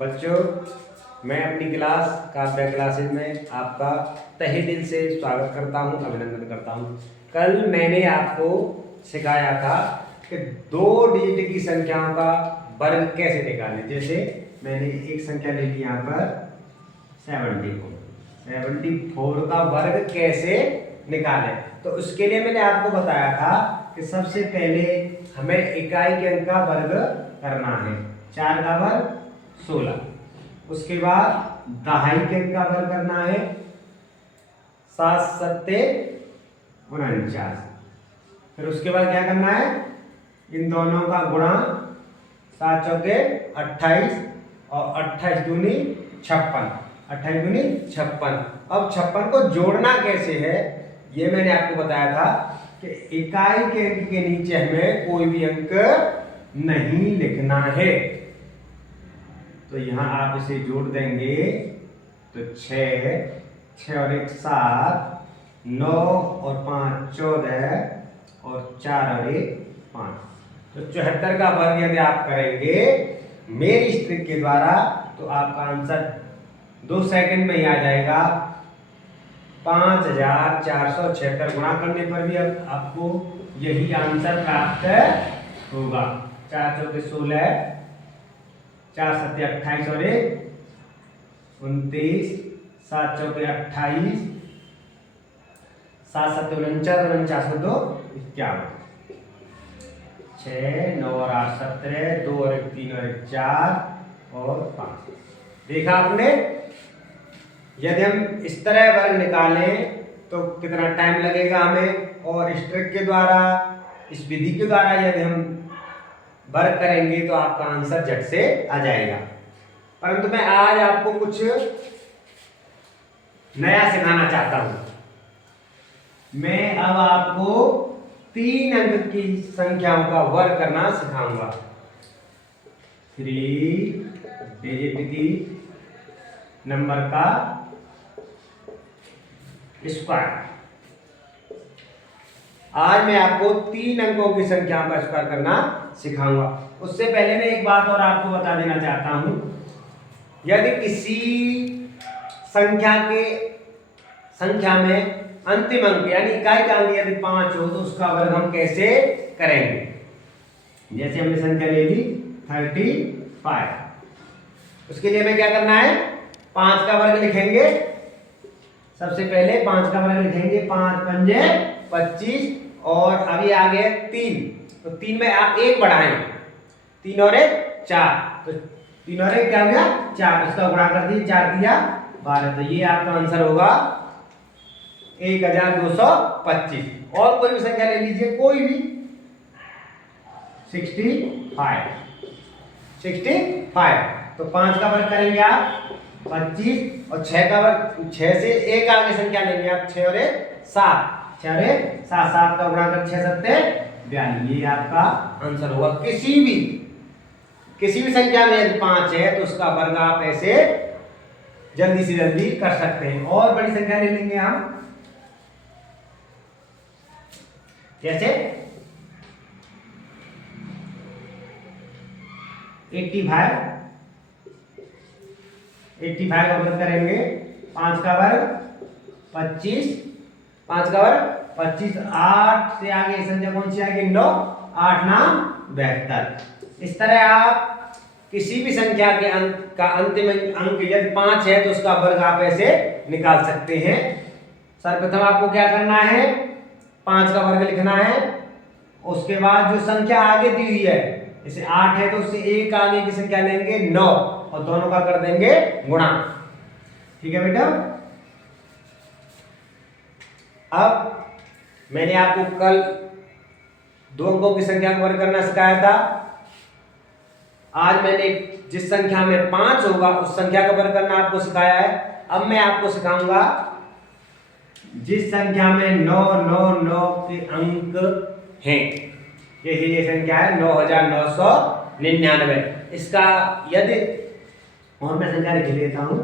बच्चों, मैं अपनी क्लास काव्या क्लासेज में आपका तहे दिल से स्वागत करता हूं, अभिनंदन करता हूं। कल मैंने आपको सिखाया था कि 2 डिजिट की संख्याओं का वर्ग कैसे निकालें। जैसे मैंने एक संख्या ले ली यहाँ पर 74 का वर्ग कैसे निकालें। तो उसके लिए मैंने आपको बताया था कि सबसे पहले हमें इकाई के अंक का वर्ग करना है। 4 का वर्ग 16। उसके बाद दहाई के अंक का वर्ग करना है 7 सत्ते 49। फिर उसके बाद क्या करना है, इन दोनों का गुणा 7 चौके 28 और 28 दूनी 56। 28 दूनी 56। अब 56 को जोड़ना कैसे है ये मैंने आपको बताया था कि इकाई के अंक के नीचे हमें कोई भी अंक नहीं लिखना है। तो यहां आप इसे जोड़ देंगे तो 6, 6 और 1 7, 9 और 5 14 और 4 और 1 5। तो 74 का वर्ग यदि आप करेंगे मेरी इस ट्रिक के द्वारा तो आपका आंसर 2 सेकंड में ही आ जाएगा। 5476 गुणा करने पर भी अब आपको यही आंसर प्राप्त होगा। 4 चौके 16, 4 सत्ते 28 और 1 29, 7 चौके 28, 7 सत्ते 49 और 49 2 51। 6 9 और 8 17, 2 और 1 3 और 1 4 और 5। देखा आपने, यदि हम इस तरह वर्ग निकालें तो कितना टाइम लगेगा हमें, और इस ट्रिक के द्वारा, इस विधि के द्वारा यदि हम वर्ग करेंगे तो आपका आंसर झट से आ जाएगा। परंतु मैं आज आपको कुछ नया सिखाना चाहता हूं। मैं अब आपको 3 अंक की संख्याओं का वर्ग करना सिखाऊंगा। 3 डिजिट की नंबर का स्क्वायर। आज मैं आपको 3 अंकों की संख्याओं का स्क्वायर करना सिखाऊंगा। उससे पहले मैं एक बात और आपको बता देना चाहता हूं। यदि किसी संख्या में अंतिम अंक यानी इकाई का अंक यदि 5 हो तो उसका वर्ग हम कैसे करेंगे। जैसे हमने संख्या ले ली 35। उसके लिए हमें क्या करना है, 5 का वर्ग लिखेंगे। सबसे पहले 5 का वर्ग लिखेंगे, 5 पंजे 25 और अभी आ गए 3, तो 3 में आप 1 बढ़ाएं, 3 और 1 4, तो 3 और 1 क्या हो गया 4, उसका गुणा कर दिए 4 दिया 12। तो ये आपका आंसर होगा 1225। और कोई भी संख्या ले लीजिए, कोई भी 65। तो 5 का वर्ग करेंगे आप 25 और 6 का वर्ग, 6 से एक आगे संख्या लेंगे आप, 6 और 1 7, 6 और 1 7, 7 का गुणा कर 6 सत्ते 42। ये आपका आंसर होगा। किसी भी संख्या में यदि 5 है तो उसका वर्ग आप ऐसे जल्दी से जल्दी कर सकते हैं। और बड़ी संख्या ले लेंगे हम, जैसे 85 का वर्ग करेंगे, 5 का वर्ग 25, 5 का वर्ग 25, 8 से आगे संख्या कौन सी आएगी 9, 8 नाम 72। इस तरह आप किसी भी संख्या के अंक का अंतिम अंक यदि 5 है तो उसका वर्ग आप ऐसे निकाल सकते हैं। सर्वप्रथम आपको क्या करना है, 5 का वर्ग लिखना है। उसके बाद जो संख्या आगे दी हुई है, जैसे 8 है तो उससे एक आगे की संख्या लेंगे 9 और दोनों का कर देंगे गुणा। ठीक है बेटा। अब मैंने आपको कल 2 अंकों की संख्या का वर्ग करना सिखाया था। आज मैंने जिस संख्या में 5 होगा उस संख्या का वर्ग करना आपको सिखाया है। अब मैं आपको सिखाऊंगा जिस संख्या में 999 के अंक हैं। ये संख्या है 9999। इसका यदि, और मैं संख्या लिख लेता हूं,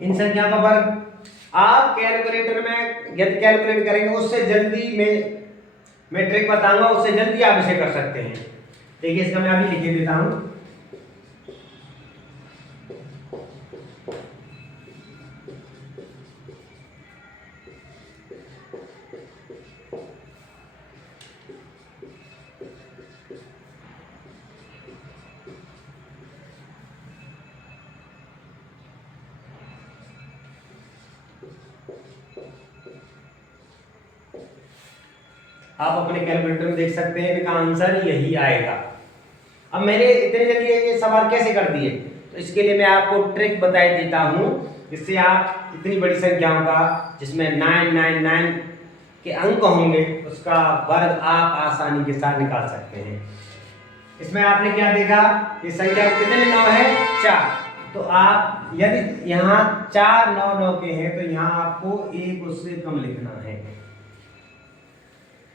इन संख्या का वर्ग आप कैलकुलेटर में यदि कैलकुलेट करेंगे उससे जल्दी मैं ट्रिक बताऊंगा, उससे जल्दी आप इसे कर सकते हैं। देखिए इसका मैं अभी लिख देता हूं। आप अपने कैलकुलेटर में देख सकते हैं, इनका आंसर यही आएगा। अब मैंने इतने जल्दी ये सवाल कैसे कर दिए, तो इसके लिए मैं आपको ट्रिक बता देता हूं, जिससे आप इतनी बड़ी संख्याओं का, जिसमें 999 के अंक होंगे, उसका वर्ग आप आसानी के साथ निकाल सकते हैं। इसमें आपने क्या देखा, ये संख्या कितने 9 है, 4। तो आप यदि यहाँ 4 9 9 के हैं तो यहाँ आपको एक उससे कम लिखना है।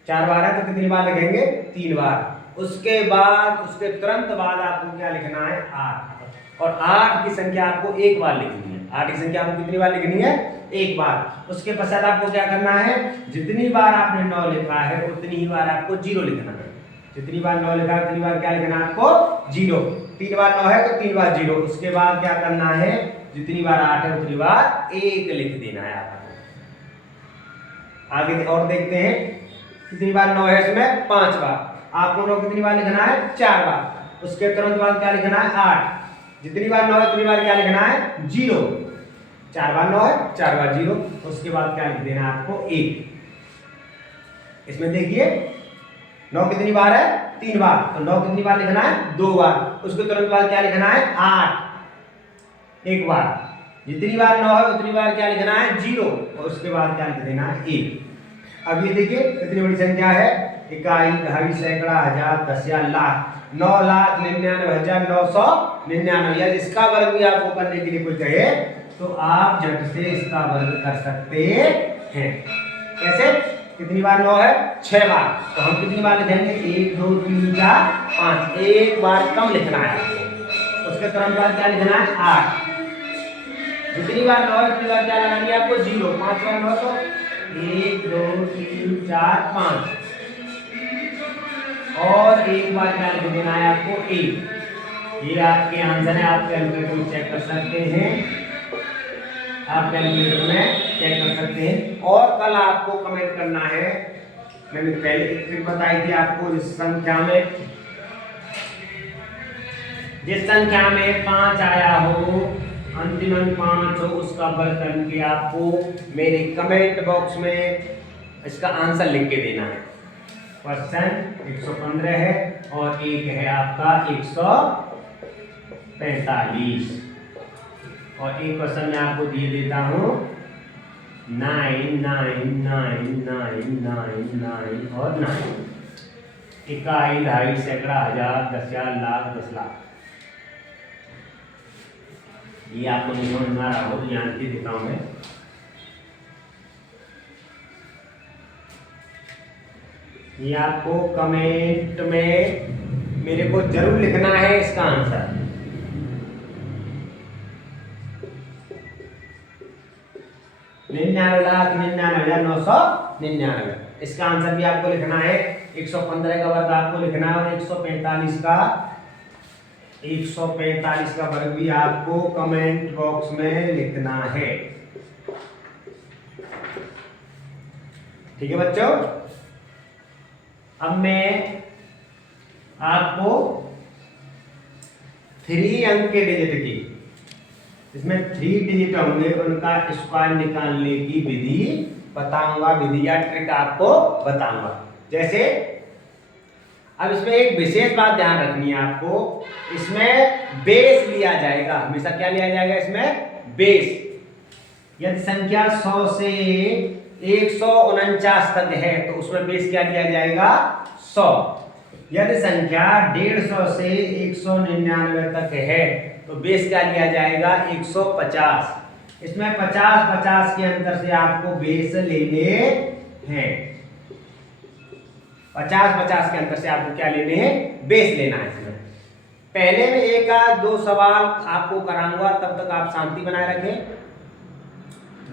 4 बार है तो कितनी बार लिखेंगे, 3 बार। उसके बाद उसके तुरंत बाद आपको क्या लिखना है, 8। और 8 की संख्या आपको एक बार लिखनी है। 8 की संख्या आपको कितनी बार लिखनी है, एक बार। उसके पश्चात आपको क्या करना है, जितनी बार आपने 9 लिखा है उतनी ही बार आपको 0 लिखना है। जितनी बार 9 लिखा है उतनी बार क्या लिखना है आपको, 0। 3 बार 9 है तो 3 बार 0। उसके बाद क्या करना है, जितनी बार 8 है उतनी बार 1 लिख देना है आपको। आगे और देखते हैं, कितनी बार 9 है इसमें, 5 बार। आपको 9 कितनी बार लिखना है, 4 बार। उसके तुरंत बाद क्या लिखना है, 8। जितनी बार 9 है उतनी बार क्या लिखना है, 0। 4 बार 9 है, 4 बार 0। उसके बाद क्या लिख देना है आपको, 1। इसमें देखिए 9 कितनी बार है, 3 बार। तो 9 कितनी बार लिखना है, 2 बार। उसके तुरंत बाद क्या लिखना है, 8 एक बार। जितनी बार 9 है उतनी बार क्या लिखना है, 0। और उसके बाद क्या लिख देना है, 1। अब ये देखिए कितनी बड़ी संख्या है, इकाई, दहाई, सैकड़ा, हजार, दसिया, लाख। 9,99,999। यदि इसका वर्ग भी आपको करने के लिए कोई कहे तो आप झट से इसका वर्ग कर सकते हैं। कैसे, कितनी बार 9 है, 6 बार। तो हम कितनी बार लिखेंगे, 1 2 3 4 5। एक बार कम लिखना है आपको। उसके तुरंत बाद क्या लिखना है, 8। जितनी बार 9 है उतनी बार क्या लगानी है आपको, 0। 5 बार 9 तो 1 2 3 4 5। और एक बार क्या लिख देना है आपको, 1। ये आपके आंसर है। आप कैलकुलेटर में चेक कर सकते हैं, आप कैलकुलेटर में चेक कर सकते हैं। और कल आपको कमेंट करना है, मैंने पहले एक ट्रिक बताई थी आपको, जिस संख्या में 5 आया हो, अंतिम अंक 5 हो, उसका वर्ग करके आपको मेरे कमेंट बॉक्स में इसका आंसर लिख के देना है। क्वेश्चन 115 है और एक है आपका 145। और एक क्वेश्चन मैं आपको दिए देता हूं, 9 9 9 9 9 9 और 9। इकाई, दहाई, सैकड़ा, हजार, दसिया, लाख, 10 लाख। ये आपको नहीं समझ में आ रहा हो तो यहाँ लिख देता हूं मैं। ये आपको कमेंट में मेरे को जरूर लिखना है इसका आंसर। $99,99,999। इसका आंसर भी आपको लिखना है। 115 का वर्ग आपको लिखना है और 145 का वर्ग भी आपको कमेंट बॉक्स में लिखना है। ठीक है बच्चों, अब मैं आपको 3 अंक के डिजिट की, इसमें 3 डिजिट होंगे, उनका स्क्वायर निकालने की विधि बताऊंगा, विधि या ट्रिक आपको बताऊंगा। जैसे अब इसमें एक विशेष बात ध्यान रखनी है आपको, इसमें बेस लिया जाएगा हमेशा। क्या लिया जाएगा इसमें, बेस। यदि संख्या 100 से 149 तक है तो उसमें बेस क्या लिया जाएगा, 100। यदि संख्या 150 से 199 तक है तो बेस क्या लिया जाएगा, 150। इसमें 50-50 के अंतर से आपको बेस लेने हैं। 50-50 के अंतर से आपको क्या लेने हैं, बेस लेना है। इसमें पहले में 1 या 2 सवाल आपको कराऊंगा, तब तक आप शांति बनाए रखें।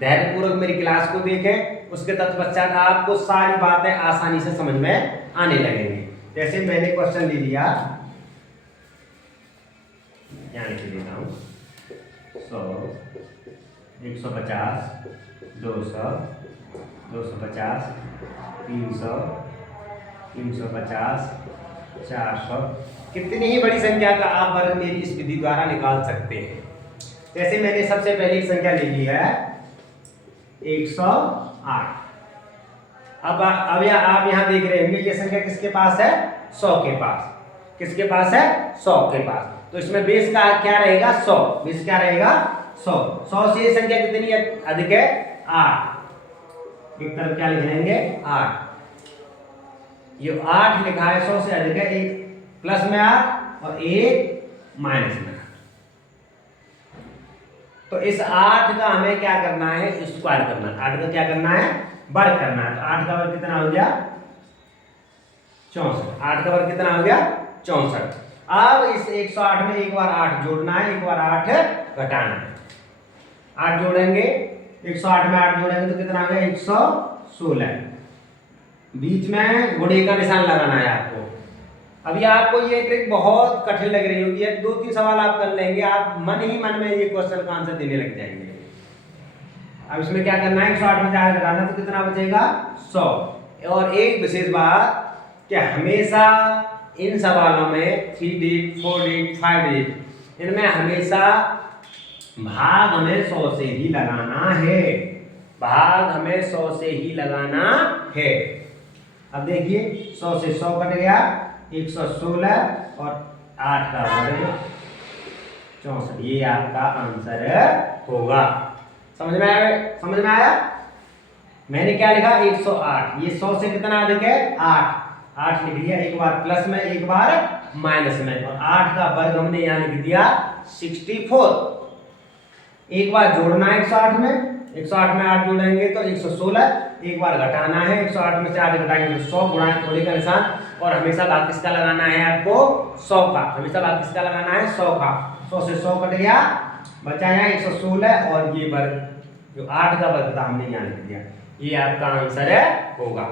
धैर्यपूर्वक मेरी क्लास को देखें, उसके तत्पश्चात आपको सारी बातें आसानी से समझ में आने लगेंगी। जैसे मैंने क्वेश्चन ले लिया, यहाँ लिख देता हूँ 100, 150, 200, 250, 300, 350, 400, कितनी ही बड़ी संख्या का आप वर्ग मेरी इस विधि द्वारा निकाल सकते हैं। जैसे मैंने सबसे पहले एक संख्या ले ली है 108। अब आप यहाँ देख रहे होंगे ये संख्या किसके पास है? 100 के पास। किसके पास है? 100 के पास। तो इसमें बेस का क्या रहेगा? 100। बेस क्या रहेगा? 100। 100 से ये संख्या कितनी अधिक है? 8। एक तरफ क्या लिख लेंगे? 8। ये 8 लिखा है, 100 से अधिक है, एक प्लस में 8 और एक माइनस में 8। तो इस 8 का हमें क्या करना है? स्क्वायर करना है। 8 का क्या करना है? वर्ग करना है। तो 8 का वर्ग कितना हो गया? 64। 8 का वर्ग कितना हो गया? 64। अब इस 108 में एक बार 8 जोड़ना है, एक बार 8 घटाना है। 8 जोड़ेंगे, 108 में 8 जोड़ेंगे तो कितना आ गया? 116। बीच में गुणे का निशान लगाना है आपको। अभी आपको ये ट्रिक बहुत कठिन लग रही होगी, 2-3 सवाल आप कर लेंगे, आप मन ही मन में ये क्वेश्चन का आंसर देने लग जाएंगे। अब इसमें क्या करना है? 108 में 4 घटाना तो कितना बचेगा? 100। और एक विशेष बात कि हमेशा इन सवालों में 3 डिजिट, 4 डिजिट, 5 डिजिट, इनमें हमेशा भाग हमें 100 से ही लगाना है। भाग हमें 100 से ही लगाना है। अब देखिए 100 से 100 कट गया, 116 और 8 का वर्ग 64। ये आपका आंसर होगा। समझ में आया? समझ में आया? मैंने क्या लिखा? 108। ये 100 से कितना अधिक है? 8। 8 लिख दिया, एक बार प्लस में एक बार माइनस में, और 8 का वर्ग हमने यहाँ लिख दिया 64। एक बार जोड़ना है 108 में, 108 में 8 जोड़ेंगे तो 116। एक बार घटाना है, 108 में से 8 घटाएंगे तो 100, गुणा थोड़े का निशान, और हमेशा भाग किसका लगाना है आपको? 100 का। हमेशा भाग किसका लगाना है? 100 का। 100 से 100 कट गया, बचा यहाँ 116, और ये वर्ग जो 8 का वर्ग था हमने यहाँ लिख दिया। ये आपका आंसर होगा।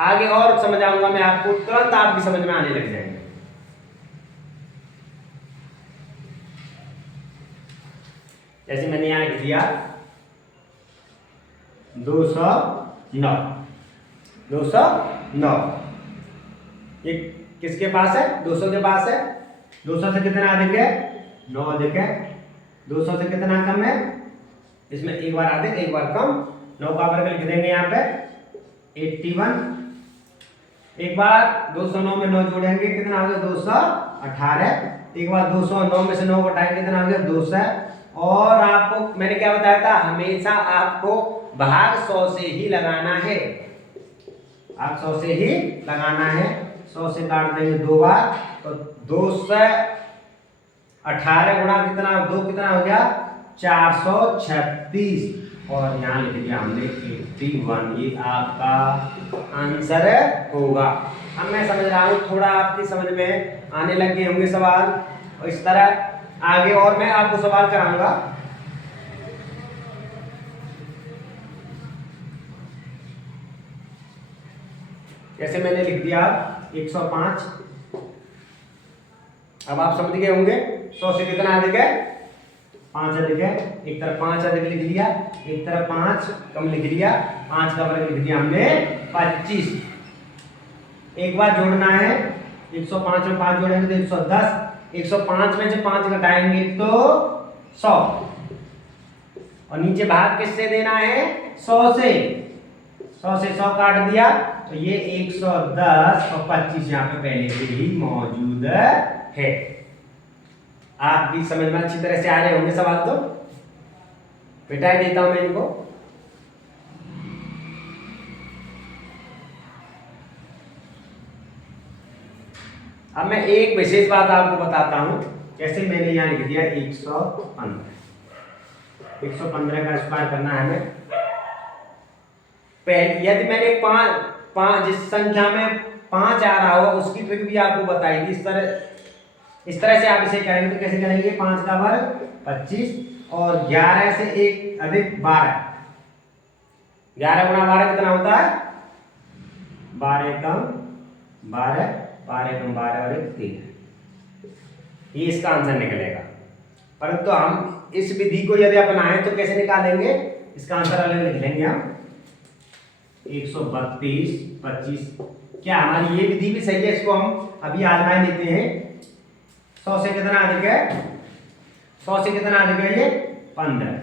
आगे और समझ आऊंगा मैं आपको, तुरंत आप भी समझ में आने लग जाएंगे। जैसे मैंने यहाँ लिख दिया 209। 209 ये किसके पास है? 200 के पास है। 200 से कितना अधिक है? 9 अधिक है। 200 से कितना कम है? इसमें एक बार अधिक एक बार कम। 9 का वर्ग लिख देंगे यहाँ पे 81। एक बार 209 में 9 जोड़ेंगे, कितना हो गया? 218। एक बार 209 में से 9 घटाएंगे, कितना हो गया? 200। और आपको मैंने क्या बताया था? हमेशा आपको भाग 100 से ही लगाना है। आप 100 से ही लगाना है। 100 से काट देंगे 2 बार, तो 218 गुणा कितना? 2 कितना हो गया? 436। और यहाँ लिख दिया हमने 81। ये आपका आंसर होगा। अब मैं समझ रहा हूँ थोड़ा आपकी समझ में आने लग गए होंगे सवाल, और इस तरह आगे और मैं आपको सवाल कराऊंगा। जैसे मैंने लिख दिया 105। अब आप समझ गए होंगे 100 से कितना अधिक है? 5 अधिक है। एक तरफ 5 अधिक लिख दिया, एक तरफ 5 कम लिख दिया। 5 का वर्ग लिख दिया हमने 25। एक बार जोड़ना है, 105 में 5 जोड़ेंगे तो 110। 105 में से 5 घटाएंगे तो 100, और नीचे भाग किससे देना है? 100 से। 100 से 100 काट दिया तो ये 110 और 25 यहाँ पे पहले से ही मौजूद है। आप भी समझ में अच्छी तरह से आ रहे होंगे सवाल, तो मिटा देता हूं मैं इनको। अब मैं एक विशेष बात आपको बताता हूं। जैसे मैंने यहाँ लिख दिया 115 का स्क्वायर करना है हमें। पहले यदि मैंने 5 जिस संख्या में 5 आ रहा होगा उसकी ट्रिक भी आपको बताई थी। इस तरह से आप इसे करेंगे तो कैसे करेंगे? 5 का वर्ग 25 और 11 से 1 अधिक 12। 11 गुणा 12 कितना होता है? 12 कम 12, 12 कम 12 और 1 13। ये इसका आंसर निकलेगा। परंतु हम इस विधि को यदि अपनाएं तो कैसे निकालेंगे? इसका आंसर अलग लिख लेंगे हम 132 25। क्या हमारी ये विधि भी सही है? इसको हम अभी आजमा लेते हैं। 100 से कितना अधिक है? 100 से कितना अधिक है? ये 15।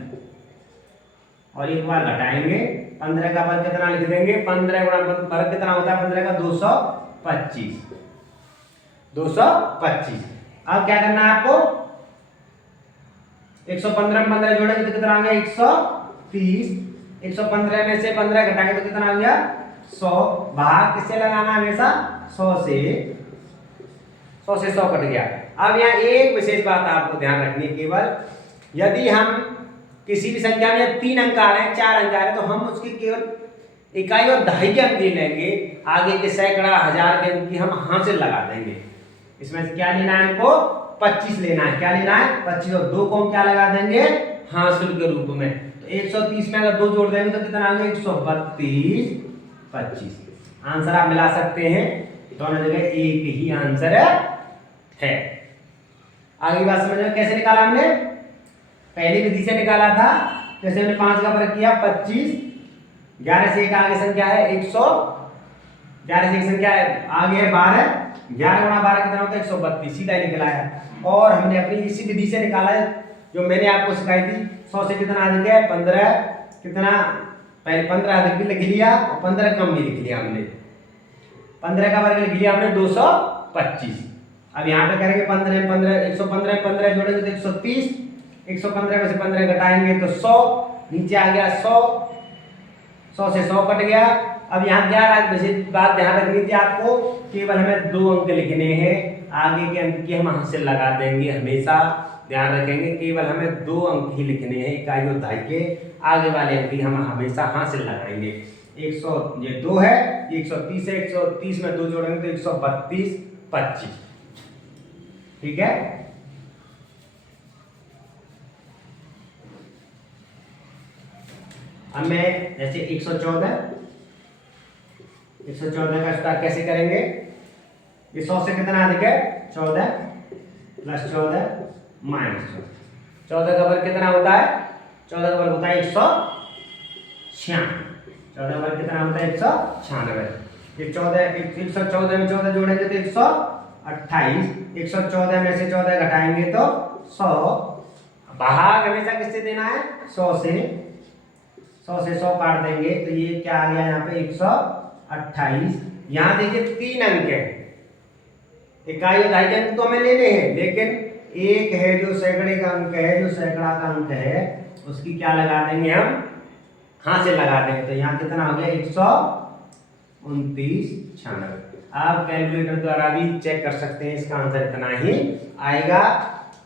और एक बार घटाएंगे, 15 का वर्ग कितना लिख देंगे? 15 गुणा वर्ग कितना होता है 15 का? 225। 225। अब क्या करना है आपको? 115 में 15 जोड़ेंगे तो कितना आ गया? 130। 115 में से 15 घटाएंगे तो कितना आ गया? 100। भाग किससे लगाना है हमेशा? 100 से। 100 से 100 कट गया। अब यहाँ एक विशेष बात आपको ध्यान रखनी है, केवल यदि हम किसी भी संख्या में 3 अंक आ रहे हैं, 4 अंक आ रहे हैं, तो हम उसके केवल इकाई और दहाई के अंक ले लेंगे। आगे के सैकड़ा, हजार के अंक की हम हासिल लगा देंगे। इसमें से क्या लेना है हमको? 25 लेना है। क्या लेना है? 25। और 2 को हम क्या लगा देंगे? हासिल के रूप में। तो 130 में अगर 2 जोड़ देंगे तो कितना आ गया? 132 25। आंसर आप मिला सकते हैं, दोनों जगह एक ही आंसर है। आगे बात समझ में कैसे निकाला हमने? पहली विधि से निकाला था। जैसे हमने 5 का वर्ग किया 25, 11 से एक आगे संख्या है 100, 11 से एक संख्या है आगे है 12, 11 गुणा 12 कितना होता है? 132। सीधा ही निकला है। और हमने अपनी इसी विधि से निकाला है जो मैंने आपको सिखाई थी। 100 से कितना अधिक है? 15। कितना? पहले 15 अधिक भी लिख लिया और 15 कम भी लिख लिया हमने। 15 का वर्ग लिख लिया हमने 225। अब यहाँ पे करेंगे 15 में 15, 115 में 15 जोड़ेंगे तो 130। 115 में से 15 घटाएंगे तो 100। नीचे आ गया 100। 100 से 100 कट गया। अब यहाँ 11 विशेष बात ध्यान रखनी थी आपको, केवल हमें 2 अंक लिखने हैं। आगे के अंक की हम हासिल लगा देंगे। हमेशा ध्यान रखेंगे, केवल हमें 2 अंक ही लिखने हैं इकाई और दहाई के। आगे वाले अंक की हम हमेशा हासिल लगाएंगे। 100 ये 2 है, 130 है। 130 में 2 जोड़ेंगे तो 132 25। ठीक है। अब मैं जैसे 114 का स्टार्ट कैसे करेंगे? ये 100 से कितना अधिक है? 14 प्लस 14 माइनस 14। 14 का वर्ग कितना होता है? 14 का वर्ग होता है 196। 14 का वर्ग कितना होता है? 196। ये 14 114 में 14 जोड़ेंगे तो 128। 114 में से 14 घटाएंगे तो 100। भाग हमेशा किससे देना है? 100 से। 100 से 100 काट देंगे तो ये क्या आ गया यहाँ पे? 128। यहाँ देखिए 3 अंक है। इकाई और दहाई के अंक तो हमें लेने हैं, लेकिन एक है जो सैकड़े का अंक है, जो सैकड़ा का अंक है, उसकी क्या लगा देंगे हम? हासिल लगा देंगे। तो यहाँ कितना हो गया? 129 96। आप कैलकुलेटर द्वारा भी चेक कर सकते हैं, इसका आंसर इतना ही आएगा।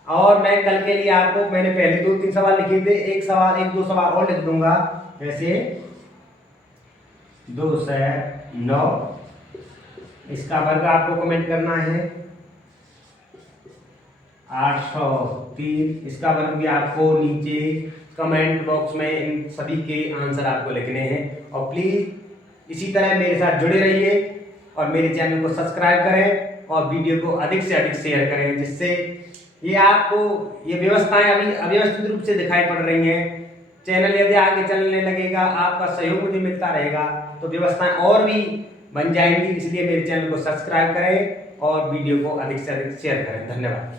और मैं कल के लिए आपको, मैंने पहले 2-3 सवाल लिखे थे, एक दो सवाल और लिख दूंगा। जैसे 209, इसका वर्ग आपको कमेंट करना है। 803, इसका वर्ग भी आपको नीचे कमेंट बॉक्स में इन सभी के आंसर आपको लिखने हैं। और प्लीज़ इसी तरह मेरे साथ जुड़े रहिए और मेरे चैनल को सब्सक्राइब करें और वीडियो को अधिक से अधिक शेयर करें, जिससे ये आपको ये व्यवस्थाएं अभी अव्यवस्थित रूप से दिखाई पड़ रही हैं। चैनल यदि आगे चलने लगेगा, आपका सहयोग मुझे मिलता रहेगा, तो व्यवस्थाएं और भी बन जाएंगी। इसलिए मेरे चैनल को सब्सक्राइब करें और वीडियो को अधिक से अधिक शेयर करें। धन्यवाद।